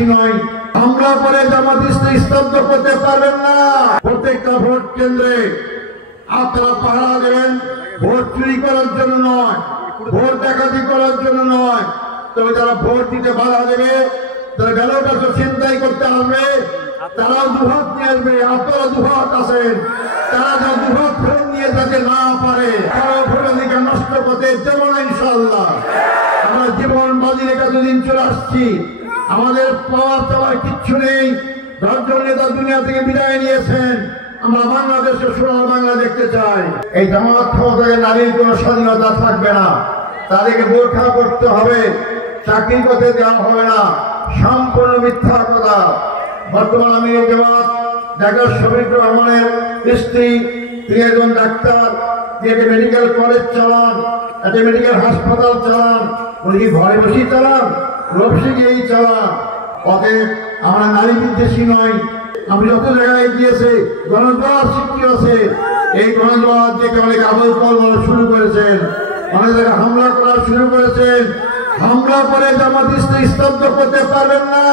বেশি নয়। হামলা করে জামাত ইসলামী স্তব্ধ করতে পারবেন না। প্রত্যেকটা ভোট কেন্দ্রে আপনারা পাহারা দেবেন, ভোট চুরি করার জন্য নয়, ভোট ডাকাতি করার জন্য নয়। তবে যারা ভোট দিতে বাধা দেবে, যারা ব্যালট বাক্স ছিনতাই করতে আসবে, তারাও দুহাত নিয়ে আসবে। আপনারা দুহাত আছেন, তারা যেন দুহাত ফেরত নিয়ে যেতে না পারে, তারা ভোটাধিকার নষ্ট করতে দেব না ইনশাআল্লাহ। আমরা জীবন বাজি রেখে দুদিন চলে আসছি, আমাদের পাওয়ার চাওয়ার কিচ্ছু নেই। 10 জন নেতা দুনিয়া থেকে বিদায় নিয়েছেন, আমরা বাংলাদেশের সোনার বাংলা দেখতে চাই। এই জামাত ক্ষমতায় নারীর কোনো স্বাধীনতা থাকবে না, তাদেরকে বোরখা করতে হবে, চাকরি করতে দেওয়া হবে না, সম্পূর্ণ মিথ্যা কথা। বর্তমান আমির জামাত ঢাকার শফিক রহমানের স্ত্রী, তিনি একজন ডাক্তার, তিনি মেডিকেল কলেজ চালান, একটা মেডিকেল হাসপাতাল চালান, উনি কি ঘরে বসেই চালান? রবসি গিয়েই চালান। অতএব আমরা নারী বিদ্বেষী নয়। আমি যত জায়গায় গিয়েছে গণজোয়ার সৃষ্টি আছে, এই গণজোয়ার থেকে অনেক আবল কলম শুরু করেছেন, অনেক জায়গায় হামলা করা শুরু করেছেন। হামলা করে জামাত ইসলামী স্তব্ধ করতে পারবেন না।